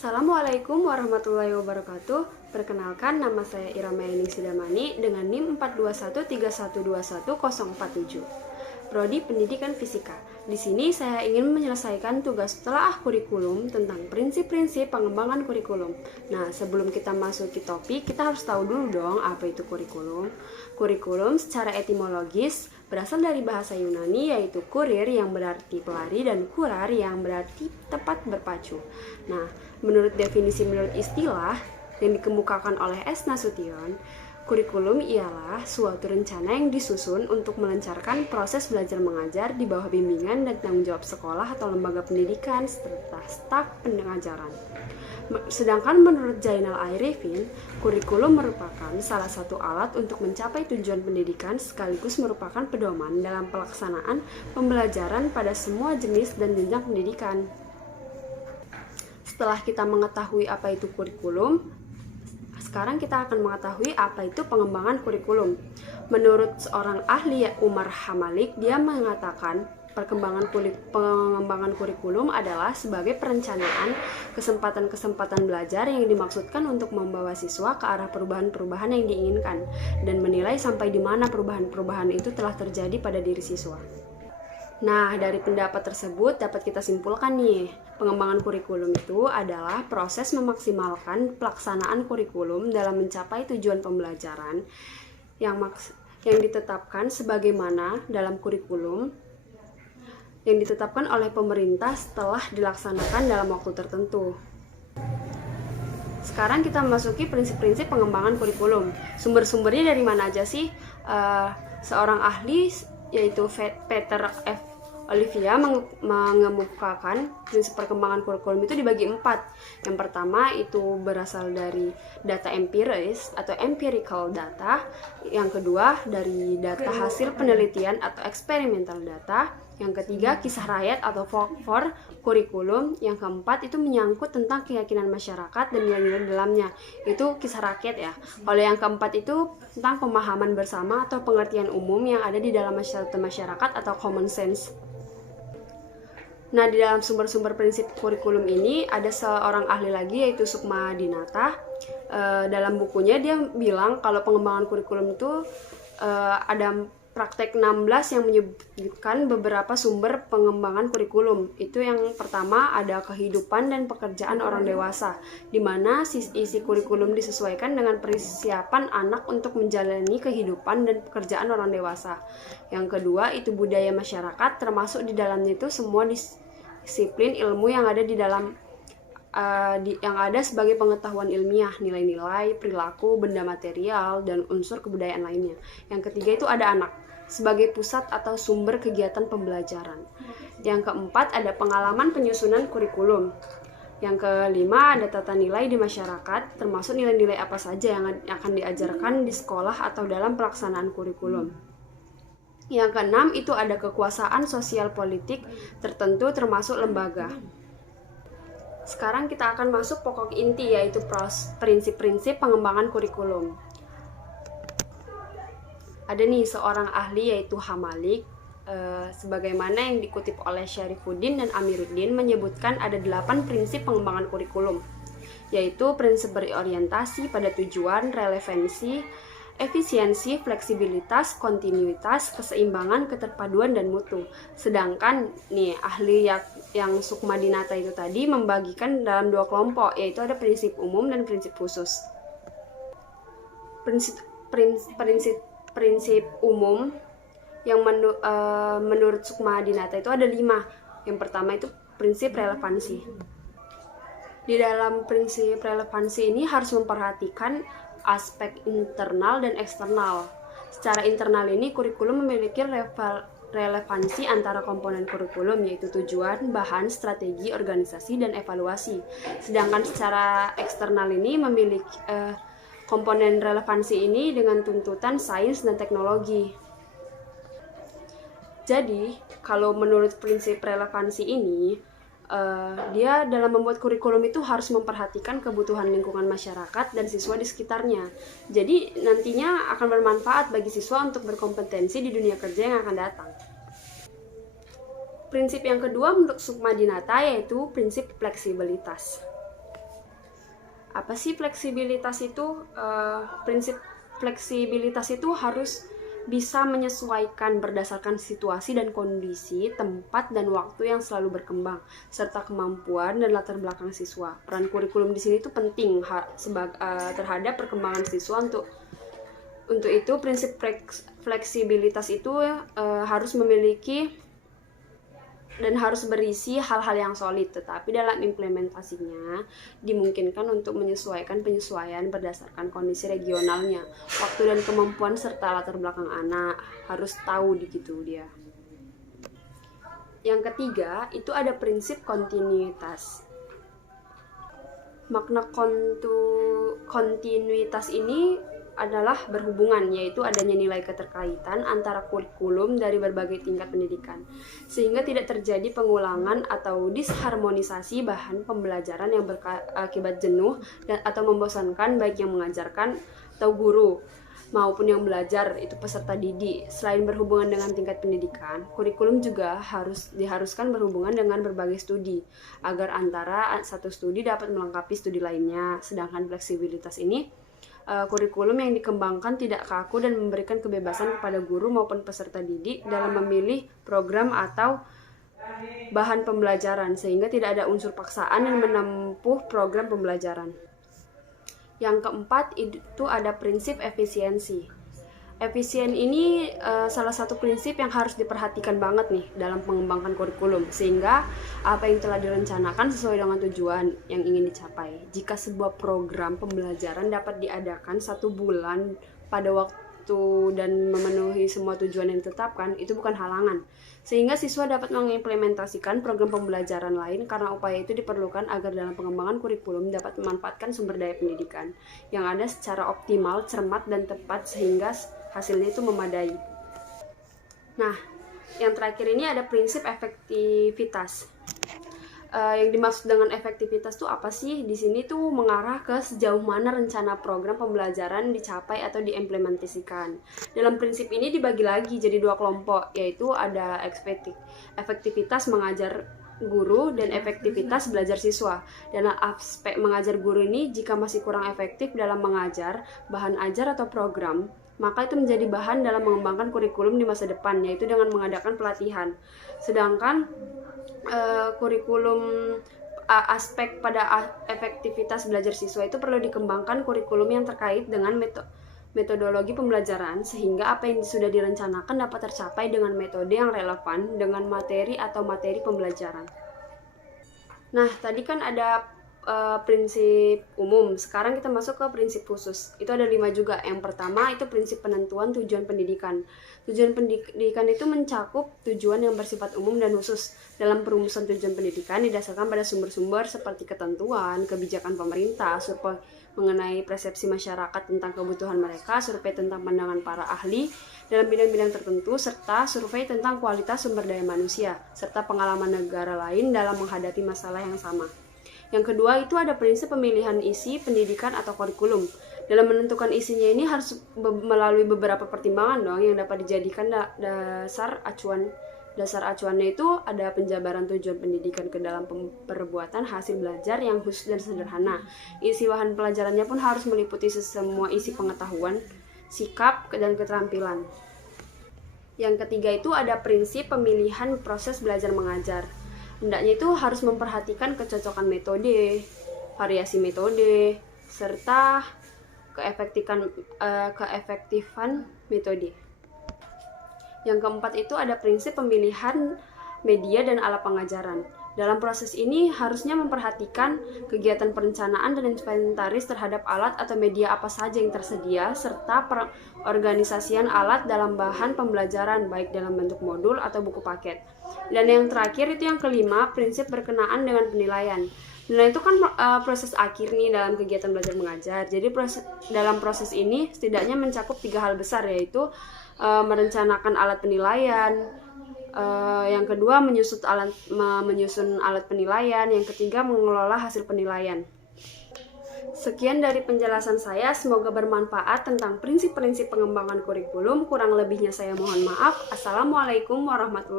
Assalamualaikum warahmatullahi wabarakatuh. Perkenalkan, nama saya Irama Ningsih Damani dengan NIM 42131211047. Prodi Pendidikan Fisika. Di sini saya ingin menyelesaikan tugas telaah kurikulum tentang prinsip-prinsip pengembangan kurikulum. Nah, sebelum kita masuk ke topik, kita harus tahu dulu dong apa itu kurikulum. Kurikulum secara etimologis berasal dari bahasa Yunani, yaitu kurir yang berarti pelari dan kurar yang berarti tepat berpacu. Nah, menurut istilah yang dikemukakan oleh S. Nasution, kurikulum ialah suatu rencana yang disusun untuk melancarkan proses belajar mengajar di bawah bimbingan dan tanggung jawab sekolah atau lembaga pendidikan serta staf pengajaran. Sedangkan menurut Zainal Arifin, kurikulum merupakan salah satu alat untuk mencapai tujuan pendidikan sekaligus merupakan pedoman dalam pelaksanaan pembelajaran pada semua jenis dan jenjang pendidikan. Setelah kita mengetahui apa itu kurikulum, sekarang kita akan mengetahui apa itu pengembangan kurikulum. Menurut seorang ahli Umar Hamalik, dia mengatakan pengembangan kurikulum adalah sebagai perencanaan kesempatan-kesempatan belajar yang dimaksudkan untuk membawa siswa ke arah perubahan-perubahan yang diinginkan dan menilai sampai di mana perubahan-perubahan itu telah terjadi pada diri siswa. Nah, dari pendapat tersebut dapat kita simpulkan nih, pengembangan kurikulum itu adalah proses memaksimalkan pelaksanaan kurikulum dalam mencapai tujuan pembelajaran yang ditetapkan sebagaimana dalam kurikulum yang ditetapkan oleh pemerintah setelah dilaksanakan dalam waktu tertentu. Sekarang kita memasuki prinsip-prinsip pengembangan kurikulum. Sumber-sumbernya dari mana aja sih? Seorang ahli yaitu Peter F. Olivia mengemukakan prinsip perkembangan kurikulum itu dibagi 4. Yang pertama itu berasal dari data empiris atau empirical data. Yang kedua dari data hasil penelitian atau experimental data. Yang ketiga kisah rakyat atau folklore kurikulum. Yang keempat itu menyangkut tentang keyakinan masyarakat dan nilai-nilai dalamnya. Itu kisah rakyat ya. Kalau yang keempat itu tentang pemahaman bersama atau pengertian umum yang ada di dalam masyarakat atau common sense. Nah, di dalam sumber-sumber prinsip kurikulum ini ada seorang ahli lagi yaitu Sukma Dinata. Dalam bukunya dia bilang kalau pengembangan kurikulum itu ada praktek 16 yang menyebutkan beberapa sumber pengembangan kurikulum. Itu yang pertama ada kehidupan dan pekerjaan orang dewasa, di mana isi kurikulum disesuaikan dengan persiapan anak untuk menjalani kehidupan dan pekerjaan orang dewasa. Yang kedua itu budaya masyarakat, termasuk di dalamnya itu semua disiplin ilmu yang ada di dalam yang ada sebagai pengetahuan ilmiah, nilai-nilai, perilaku, benda material, dan unsur kebudayaan lainnya. Yang ketiga itu ada anak, sebagai pusat atau sumber kegiatan pembelajaran. Yang keempat ada pengalaman penyusunan kurikulum. Yang kelima ada tata nilai di masyarakat, termasuk nilai-nilai apa saja yang akan diajarkan di sekolah atau dalam pelaksanaan kurikulum. Yang keenam itu ada kekuasaan sosial politik tertentu termasuk lembaga. Sekarang kita akan masuk pokok inti yaitu prinsip-prinsip pengembangan kurikulum. Ada nih seorang ahli yaitu Hamalik, sebagaimana yang dikutip oleh Syarifuddin dan Amiruddin menyebutkan ada 8 prinsip pengembangan kurikulum, yaitu prinsip berorientasi pada tujuan, relevansi, efisiensi, fleksibilitas, kontinuitas, keseimbangan, keterpaduan, dan mutu. Sedangkan nih ahli yang Sukma Dinata itu tadi membagikan dalam 2 kelompok, yaitu ada prinsip umum dan prinsip khusus. Prinsip umum yang menurut Sukma Dinata itu ada 5. Yang pertama itu prinsip relevansi. Di dalam prinsip relevansi ini harus memperhatikan aspek internal dan eksternal. Secara internal ini kurikulum memiliki relevansi antara komponen kurikulum yaitu tujuan, bahan, strategi, organisasi, dan evaluasi. Sedangkan secara eksternal ini memiliki komponen relevansi ini dengan tuntutan sains dan teknologi. Jadi, kalau menurut prinsip relevansi ini, dia dalam membuat kurikulum itu harus memperhatikan kebutuhan lingkungan masyarakat dan siswa di sekitarnya. Jadi, nantinya akan bermanfaat bagi siswa untuk berkompetensi di dunia kerja yang akan datang. Prinsip yang kedua menurut Sukma Dinata yaitu prinsip fleksibilitas. Apa sih fleksibilitas itu? Prinsip fleksibilitas itu harus bisa menyesuaikan berdasarkan situasi dan kondisi, tempat dan waktu yang selalu berkembang, serta kemampuan dan latar belakang siswa. Peran kurikulum di sini itu penting terhadap perkembangan siswa. Untuk itu prinsip fleksibilitas itu harus memiliki dan harus berisi hal-hal yang solid, tetapi dalam implementasinya dimungkinkan untuk menyesuaikan penyesuaian berdasarkan kondisi regionalnya, waktu dan kemampuan serta latar belakang anak. Harus tahu gitu dia. Yang ketiga itu ada prinsip kontinuitas. Makna kontinuitas ini adalah berhubungan, yaitu adanya nilai keterkaitan antara kurikulum dari berbagai tingkat pendidikan, sehingga tidak terjadi pengulangan atau disharmonisasi bahan pembelajaran yang berakibat jenuh atau membosankan baik yang mengajarkan atau guru maupun yang belajar, itu peserta didik. Selain berhubungan dengan tingkat pendidikan, kurikulum juga diharuskan berhubungan dengan berbagai studi, agar antara satu studi dapat melengkapi studi lainnya. Sedangkan fleksibilitas ini kurikulum yang dikembangkan tidak kaku dan memberikan kebebasan kepada guru maupun peserta didik dalam memilih program atau bahan pembelajaran, sehingga tidak ada unsur paksaan yang menempuh program pembelajaran. Yang keempat itu ada prinsip efisiensi. Efisien ini salah satu prinsip yang harus diperhatikan banget nih dalam pengembangan kurikulum, sehingga apa yang telah direncanakan sesuai dengan tujuan yang ingin dicapai. Jika sebuah program pembelajaran dapat diadakan 1 bulan pada waktu dan memenuhi semua tujuan yang ditetapkan, itu bukan halangan, sehingga siswa dapat mengimplementasikan program pembelajaran lain, karena upaya itu diperlukan agar dalam pengembangan kurikulum dapat memanfaatkan sumber daya pendidikan yang ada secara optimal, cermat, dan tepat, sehingga hasilnya itu memadai. Nah, yang terakhir ini ada prinsip efektivitas. Yang dimaksud dengan efektivitas itu apa sih? Di sini tuh mengarah ke sejauh mana rencana program pembelajaran dicapai atau diimplementasikan. Dalam prinsip ini dibagi lagi jadi 2 kelompok, yaitu ada efektivitas mengajar guru dan efektivitas belajar siswa. Dalam aspek mengajar guru ini, jika masih kurang efektif dalam mengajar bahan ajar atau program, maka itu menjadi bahan dalam mengembangkan kurikulum di masa depan, yaitu dengan mengadakan pelatihan. Sedangkan aspek pada efektivitas belajar siswa itu perlu dikembangkan kurikulum yang terkait dengan metodologi pembelajaran, sehingga apa yang sudah direncanakan dapat tercapai dengan metode yang relevan dengan materi atau materi pembelajaran. Nah, tadi kan ada prinsip umum. Sekarang kita masuk ke prinsip khusus. Itu ada 5 juga. Yang pertama itu prinsip penentuan tujuan pendidikan. Tujuan pendidikan itu mencakup tujuan yang bersifat umum dan khusus. Dalam perumusan tujuan pendidikan didasarkan pada sumber-sumber seperti ketentuan, kebijakan pemerintah, survei mengenai persepsi masyarakat tentang kebutuhan mereka, survei tentang pandangan para ahli dalam bidang-bidang tertentu, serta survei tentang kualitas sumber daya manusia, serta pengalaman negara lain dalam menghadapi masalah yang sama. Yang kedua itu ada prinsip pemilihan isi pendidikan atau kurikulum. Dalam menentukan isinya ini harus melalui beberapa pertimbangan dong yang dapat dijadikan dasar acuan. Dasar acuannya itu ada penjabaran tujuan pendidikan ke dalam perbuatan hasil belajar yang khusus dan sederhana. Isi bahan pelajarannya pun harus meliputi semua isi pengetahuan, sikap, dan keterampilan. Yang ketiga itu ada prinsip pemilihan proses belajar mengajar. Hendaknya itu harus memperhatikan kecocokan metode, variasi metode, serta keefektifan metode. Yang keempat itu ada prinsip pemilihan media dan alat pengajaran. Dalam proses ini harusnya memperhatikan kegiatan perencanaan dan inventaris terhadap alat atau media apa saja yang tersedia, serta perorganisasian alat dalam bahan pembelajaran, baik dalam bentuk modul atau buku paket. Dan yang terakhir itu yang kelima, prinsip berkenaan dengan penilaian. Penilaian itu kan proses akhir nih dalam kegiatan belajar mengajar. Jadi dalam proses ini setidaknya mencakup 3 hal besar, yaitu merencanakan alat penilaian, yang kedua menyusun alat penilaian, yang ketiga mengelola hasil penilaian. Sekian dari penjelasan saya, semoga bermanfaat tentang prinsip-prinsip pengembangan kurikulum. Kurang lebihnya saya mohon maaf. Assalamualaikum warahmatullahi wabarakatuh.